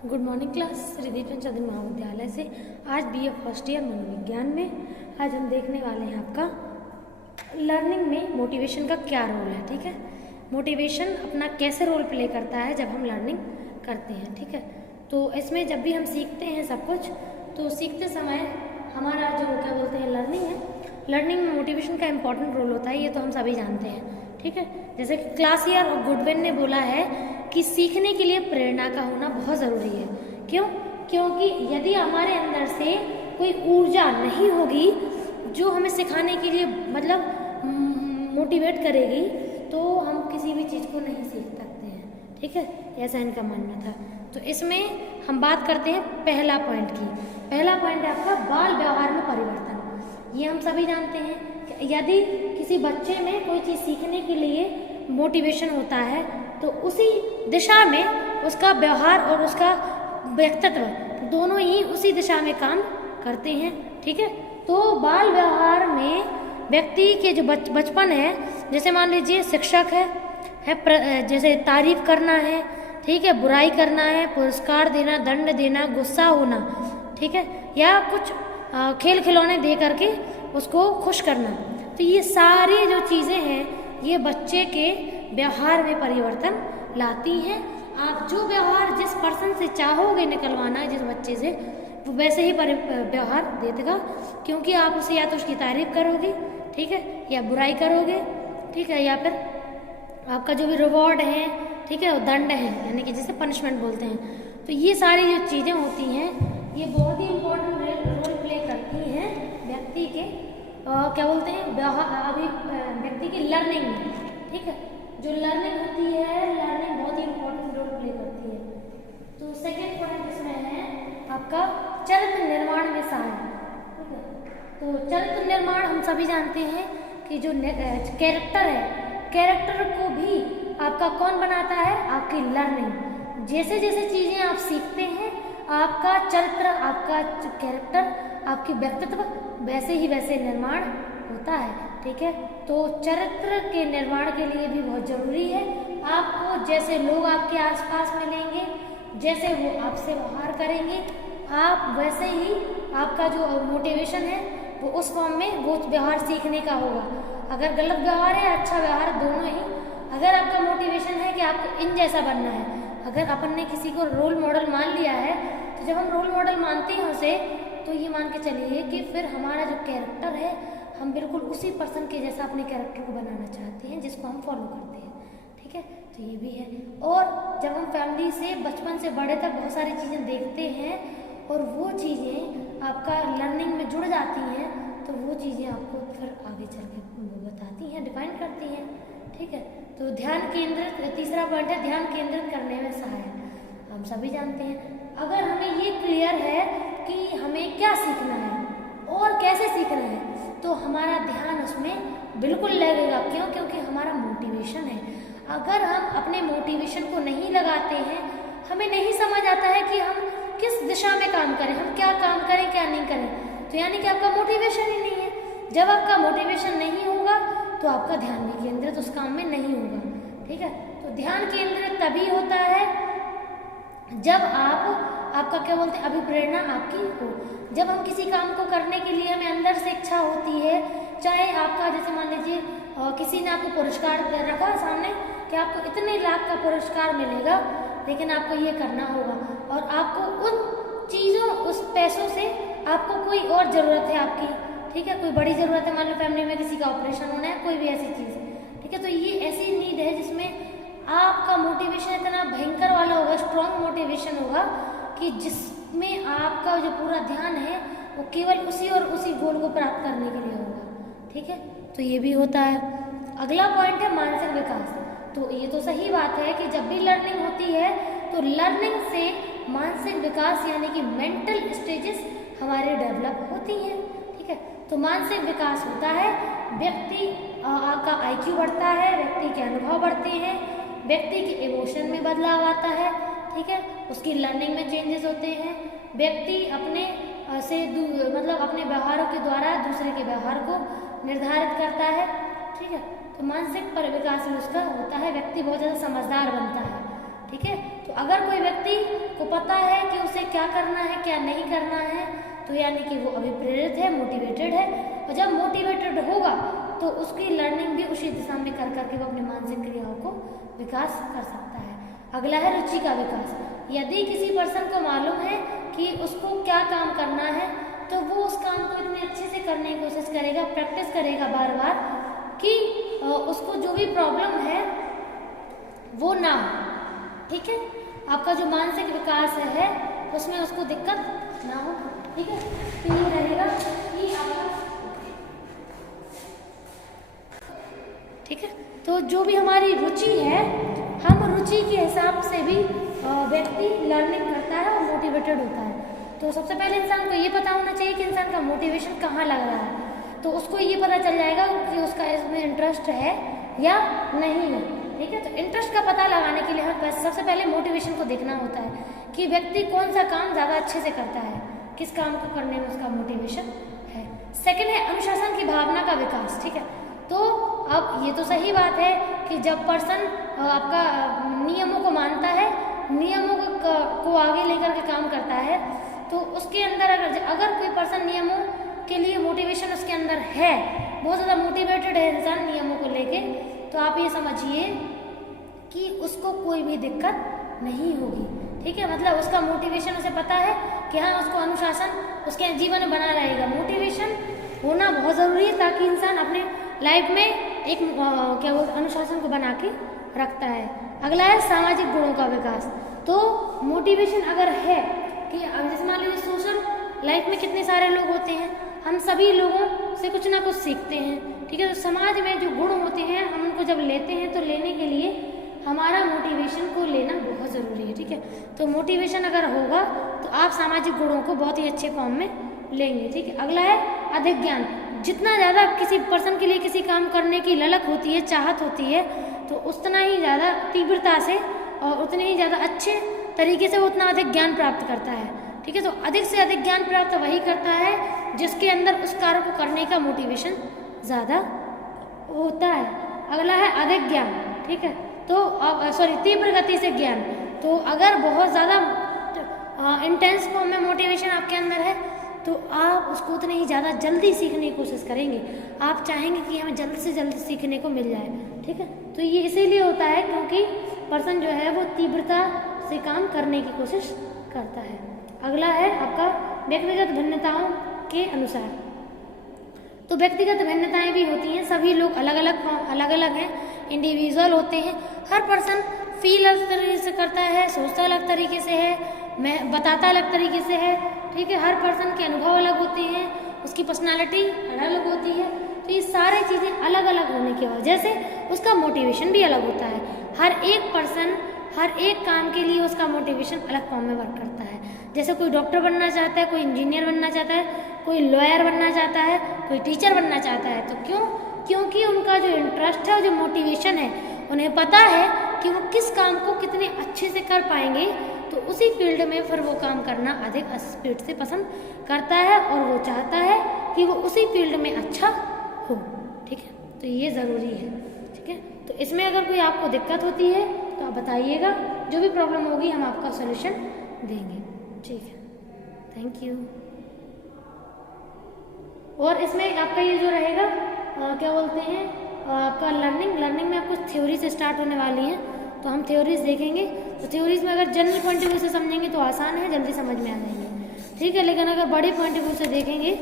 Good morning class Shreedeep चंद चौधरी महाविद्यालय से। आज बीए फर्स्ट ईयर मनोविज्ञान में आज हम देखने वाले हैं आपका लर्निंग में मोटिवेशन का क्या रोल है। ठीक है, मोटिवेशन अपना कैसे रोल प्ले करता है जब हम लर्निंग करते हैं। ठीक है, तो इसमें जब भी हम सीखते हैं सब कुछ, तो सीखते समय हमारा जो क्या बोलते हैं लर्निंग है, लर्निंग में मोटिवेशन का इम्पॉर्टेंट रोल होता है, ये तो हम सभी जानते हैं। ठीक है, जैसे कि क्लासियर और गुडविन ने बोला है कि सीखने के लिए प्रेरणा का होना बहुत ज़रूरी है। क्यों? क्योंकि यदि हमारे अंदर से कोई ऊर्जा नहीं होगी जो हमें सिखाने के लिए मतलब मोटिवेट करेगी, तो हम किसी भी चीज़ को नहीं सीख सकते हैं। ठीक है, ऐसा इनका मानना था। तो इसमें हम बात करते हैं पहला पॉइंट की। पहला पॉइंट है आपका बाल व्यवहार में परिवर्तन। ये हम सभी जानते हैं कि यदि किसी बच्चे में कोई चीज़ सीखने के लिए मोटिवेशन होता है, तो उसी दिशा में उसका व्यवहार और उसका व्यक्तित्व दोनों ही उसी दिशा में काम करते हैं। ठीक है, तो बाल व्यवहार में व्यक्ति के जो बचपन है, जैसे मान लीजिए शिक्षक है जैसे तारीफ करना है, ठीक है, बुराई करना है, पुरस्कार देना, दंड देना, गुस्सा होना, ठीक है, या कुछ खेल खिलौने दे करके उसको खुश करना, तो ये सारी जो चीज़ें हैं ये बच्चे के व्यवहार में परिवर्तन लाती हैं। आप जो व्यवहार जिस पर्सन से चाहोगे निकलवाना जिस बच्चे से, वो वैसे ही व्यवहार दे देगा, क्योंकि आप उसे या तो उसकी तारीफ करोगे, ठीक है, या बुराई करोगे, ठीक है, या फिर आपका जो भी रिवॉर्ड है, ठीक है, दंड है, यानी कि जिसे पनिशमेंट बोलते हैं। तो ये सारी जो चीज़ें होती हैं ये बहुत ही इम्पोर्टेंट रोल प्ले करती हैं व्यक्ति के क्या बोलते हैं व्यक्ति की लर्निंग में। ठीक है, जो लर्निंग होती है, लर्निंग बहुत ही इम्पोर्टेंट रोल प्ले करती है। तो सेकेंड पॉइंट इसमें है आपका चरित्र निर्माण में सहायता। ठीक है, तो चरित्र निर्माण हम सभी जानते हैं कि जो कैरेक्टर है, कैरेक्टर को भी आपका कौन बनाता है? आपकी लर्निंग। जैसे जैसे चीज़ें आप सीखते हैं, आपका चरित्र, आपका कैरेक्टर, आपकी व्यक्तित्व वैसे ही वैसे निर्माण होता है। ठीक है, तो चरित्र के निर्माण के लिए भी बहुत ज़रूरी है। आपको जैसे लोग आपके आसपास मिलेंगे, जैसे वो आपसे व्यवहार करेंगे, आप वैसे ही आपका जो मोटिवेशन है वो उस फॉर्म में वो व्यवहार सीखने का होगा। अगर गलत व्यवहार है, अच्छा व्यवहार, दोनों ही। अगर आपका मोटिवेशन है कि आपको इन जैसा बनना है, अगर अपन ने किसी को रोल मॉडल मान लिया है, तो जब हम रोल मॉडल मानते हैं उसे, तो ये मान के चलिए कि फिर हमारा जो कैरेक्टर है, हम बिल्कुल उसी पर्सन के जैसा अपने कैरेक्टर को बनाना चाहते हैं जिसको हम फॉलो करते हैं। ठीक है, तो ये भी है। और जब हम फैमिली से बचपन से बड़े तक बहुत सारी चीज़ें देखते हैं और वो चीज़ें आपका लर्निंग में जुड़ जाती हैं, तो वो चीज़ें आपको फिर आगे चल के बताती हैं, डिफाइन करती हैं। ठीक है, तो ध्यान केंद्रित, तीसरा पॉइंट है ध्यान केंद्रित करने में सहायक। हम सभी जानते हैं, अगर हमें ये क्लियर है कि हमें क्या सीखना है और कैसे सीखना है, तो हमारा ध्यान उसमें बिल्कुल लगेगा। क्यों? क्योंकि हमारा मोटिवेशन है। अगर हम अपने मोटिवेशन को नहीं लगाते हैं, हमें नहीं समझ आता है कि हम किस दिशा में काम करें, हम क्या काम करें क्या नहीं करें, तो यानी कि आपका मोटिवेशन ही नहीं है। जब आपका मोटिवेशन नहीं होगा तो आपका ध्यान भी केंद्रित उस काम में नहीं होगा। ठीक है, तो ध्यान केंद्रित तभी होता है जब आपका क्या बोलते हैं अभिप्रेरणा आपकी हो। जब हम किसी काम को करने के लिए हमें अंदर से इच्छा होती है, चाहे आपका जैसे मान लीजिए किसी ने आपको पुरस्कार रखा सामने कि आपको इतने लाख का पुरस्कार मिलेगा, लेकिन आपको ये करना होगा, और आपको उन चीज़ों, उस पैसों से आपको कोई और ज़रूरत है आपकी, ठीक है, कोई बड़ी ज़रूरत है, मान लो फैमिली में किसी का ऑपरेशन होना है, कोई भी ऐसी चीज़, ठीक है, तो ये ऐसी नीड है जिसमें आपका मोटिवेशन इतना भयंकर वाला होगा, स्ट्रॉन्ग मोटिवेशन होगा कि जिसमें आपका जो पूरा ध्यान है वो केवल उसी और उसी गोल को प्राप्त करने के लिए होगा। ठीक है, तो ये भी होता है। अगला पॉइंट है मानसिक विकास। तो ये तो सही बात है कि जब भी लर्निंग होती है तो लर्निंग से मानसिक विकास यानी कि मेंटल स्टेजेस हमारे डेवलप होती हैं। ठीक है, तो मानसिक विकास होता है, व्यक्ति का IQ बढ़ता है, व्यक्ति के अनुभव बढ़ते हैं, व्यक्ति के इमोशन में बदलाव आता है। ठीक है, उसकी लर्निंग में चेंजेस होते हैं, व्यक्ति अपने मतलब अपने व्यवहारों के द्वारा दूसरे के व्यवहार को निर्धारित करता है। ठीक है, तो मानसिक विकास में उसका होता है, व्यक्ति बहुत ज़्यादा समझदार बनता है। ठीक है, तो अगर कोई व्यक्ति को पता है क्या करना है क्या नहीं करना है, तो यानी कि वो अभिप्रेरित है, मोटिवेटेड है। और जब मोटिवेटेड होगा तो उसकी लर्निंग भी उसी दिशा में कर करके वो अपने मानसिक क्रियाओं को विकास कर सकता है। अगला है रुचि का विकास। यदि किसी पर्सन को मालूम है कि उसको क्या काम करना है तो वो उस काम को इतने अच्छे से करने की कोशिश करेगा, प्रैक्टिस करेगा बार बार, कि उसको जो भी प्रॉब्लम है वो ना हो। ठीक है, आपका जो मानसिक विकास है उसमें उसको दिक्कत ना हो। ठीक है, तो ये रहेगा कि आपका, ठीक है, तो जो भी हमारी रुचि है, हम रुचि के हिसाब से भी व्यक्ति लर्निंग करता है और मोटिवेटेड होता है। तो सबसे पहले इंसान को ये पता होना चाहिए कि इंसान का मोटिवेशन कहाँ लग रहा है, तो उसको ये पता चल जाएगा कि उसका इसमें इंटरेस्ट है या नहीं है। ठीक है, तो इंटरेस्ट का पता लगाने के लिए हमें सबसे पहले मोटिवेशन को देखना होता है कि व्यक्ति कौन सा काम ज़्यादा अच्छे से करता है, किस काम को करने में उसका मोटिवेशन है। सेकंड है अनुशासन की भावना का विकास। ठीक है, तो अब ये तो सही बात है कि जब पर्सन आपका नियमों को मानता है, नियमों को आगे लेकर के काम करता है, तो उसके अंदर अगर कोई पर्सन नियमों के लिए मोटिवेशन उसके अंदर है, बहुत ज़्यादा मोटिवेटेड है इंसान नियमों को लेके, तो आप ये समझिए कि उसको कोई भी दिक्कत नहीं होगी। ठीक है, मतलब उसका मोटिवेशन उसे पता है कि हाँ, उसको अनुशासन उसके जीवन में बना रहेगा। मोटिवेशन होना बहुत ज़रूरी है ताकि इंसान अपने लाइफ में एक क्या बोलते अनुशासन को बना के रखता है। अगला है सामाजिक गुणों का विकास। तो मोटिवेशन अगर है कि अब जैसे मान लीजिए सोशल लाइफ में कितने सारे लोग होते हैं, हम सभी लोगों से कुछ ना कुछ सीखते हैं। ठीक है, तो समाज में जो गुण होते हैं हम उनको जब लेते हैं तो लेने के लिए हमारा मोटिवेशन को लेना बहुत ज़रूरी है। ठीक है, तो मोटिवेशन अगर होगा तो आप सामाजिक गुणों को बहुत ही अच्छे फॉर्म में लेंगे। ठीक है, अगला है अधिक ज्ञान। जितना ज़्यादा किसी पर्सन के लिए किसी काम करने की ललक होती है, चाहत होती है, तो उतना ही ज़्यादा तीव्रता से और उतने ही ज़्यादा अच्छे तरीके से वो उतना अधिक ज्ञान प्राप्त करता है। ठीक है, तो अधिक से अधिक ज्ञान प्राप्त वही करता है जिसके अंदर उस कार्य को करने का मोटिवेशन ज़्यादा होता है। अगला है अधिक ज्ञान। ठीक है, तो तीव्र गति से ज्ञान। तो अगर बहुत ज़्यादा इंटेंस फॉर्म में मोटिवेशन आपके अंदर है तो आप उसको उतने ही ज़्यादा जल्दी सीखने की कोशिश करेंगे। आप चाहेंगे कि हमें जल्द से जल्द सीखने को मिल जाए। ठीक है, तो ये इसीलिए होता है क्योंकि पर्सन जो है वो तीव्रता से काम करने की कोशिश करता है। अगला है आपका व्यक्तिगत भिन्नताओं के अनुसार। तो व्यक्तिगत भिन्नताएं भी होती हैं, सभी लोग अलग अलग हैं, इंडिविजुअल होते हैं। हर पर्सन फील अलग तरीके से करता है, सोचता अलग तरीके से है, मैं बताता अलग तरीके से है। ठीक है, हर पर्सन के अनुभव अलग होते हैं, उसकी पर्सनालिटी अलग होती है। तो ये सारी चीज़ें अलग अलग होने की वजह से उसका मोटिवेशन भी अलग होता है। हर एक पर्सन हर एक काम के लिए उसका मोटिवेशन अलग फॉर्म में वर्क करता है। जैसे कोई डॉक्टर बनना चाहता है, कोई इंजीनियर बनना चाहता है, कोई लॉयर बनना चाहता है, कोई टीचर बनना चाहता है। तो क्योंकि उनका जो इंटरेस्ट है और जो मोटिवेशन है, उन्हें पता है कि वो किस काम को कितने अच्छे से कर पाएंगे, तो उसी फील्ड में फिर वो काम करना अधिक स्पीड से पसंद करता है और वो चाहता है कि वो उसी फील्ड में अच्छा हो। ठीक है, तो ये ज़रूरी है। ठीक है, तो इसमें अगर कोई आपको दिक्कत होती है तो आप बताइएगा, जो भी प्रॉब्लम होगी हम आपका सॉल्यूशन देंगे। ठीक है, थैंक यू। और इसमें आपका ये जो रहेगा क्या बोलते हैं आपका लर्निंग में आपको थ्योरी से स्टार्ट होने वाली है, तो हम थ्योरीज देखेंगे। तो थ्योरीज में अगर जनरल पॉइंट ऑफ व्यू से समझेंगे तो आसान है, जल्दी समझ में आ जाएंगे। ठीक है, लेकिन अगर बड़े पॉइंट ऑफ व्यू से देखेंगे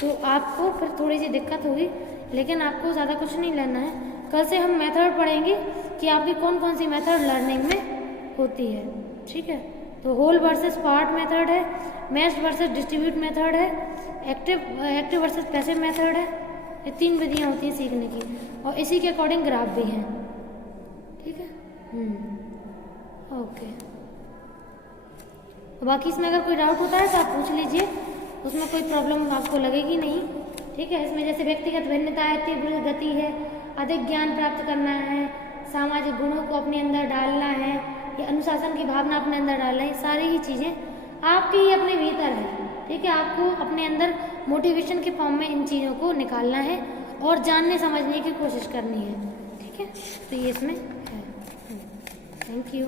तो आपको फिर थोड़ी सी दिक्कत होगी, लेकिन आपको ज़्यादा कुछ नहीं लेना है। कल से हम मेथड पढ़ेंगे कि आपकी कौन कौन सी मेथड लर्निंग में होती है। ठीक है, तो होल वर्सेस पार्ट मेथड है, मैच्ड वर्सेस डिस्ट्रीब्यूट मेथड है, एक्टिव वर्सेस पैसिव मेथड है। ये 3 विधियाँ होती हैं सीखने की, और इसी के अकॉर्डिंग ग्राफ भी हैं। ठीक है, ओके। बाकी इसमें अगर कोई डाउट होता है तो आप पूछ लीजिए, उसमें कोई प्रॉब्लम आपको लगेगी नहीं। ठीक है, इसमें जैसे व्यक्तिगत भिन्नता है, तीव्र गति है, अधिक ज्ञान प्राप्त करना है, सामाजिक गुणों को अपने अंदर डालना है, या अनुशासन की भावना अपने अंदर डालना है, सारी ही चीज़ें आपके ही अपने भीतर है। ठीक है, आपको अपने अंदर मोटिवेशन के फॉर्म में इन चीज़ों को निकालना है और जानने समझने की कोशिश करनी है। ठीक है, तो ये इसमें है। Thank you.